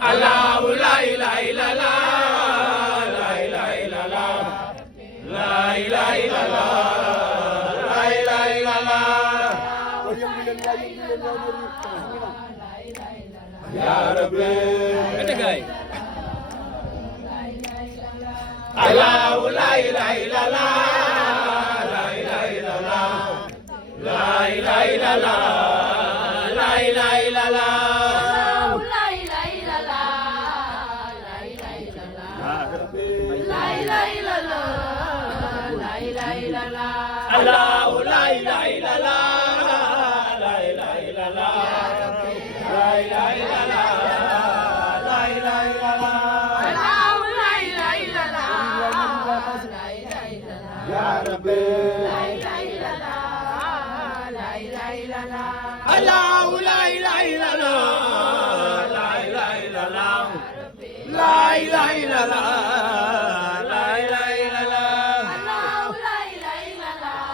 Allah la ilaha illallah la ilaha illallah la ilaha illallah la ilaha illallah ya rabbi Allah la ilaha illallah la ilaha illallah la ilaha illallah la ilaha illallah Allah la ilaha illallah la ilaha illallah la ilaha illallah la ilaha illallah Allah la ilaha illallah la ilaha illallah ya rabbi la ilaha illallah la ilaha illallah Allah la ilaha illallah la ilaha illallah la ilaha illallah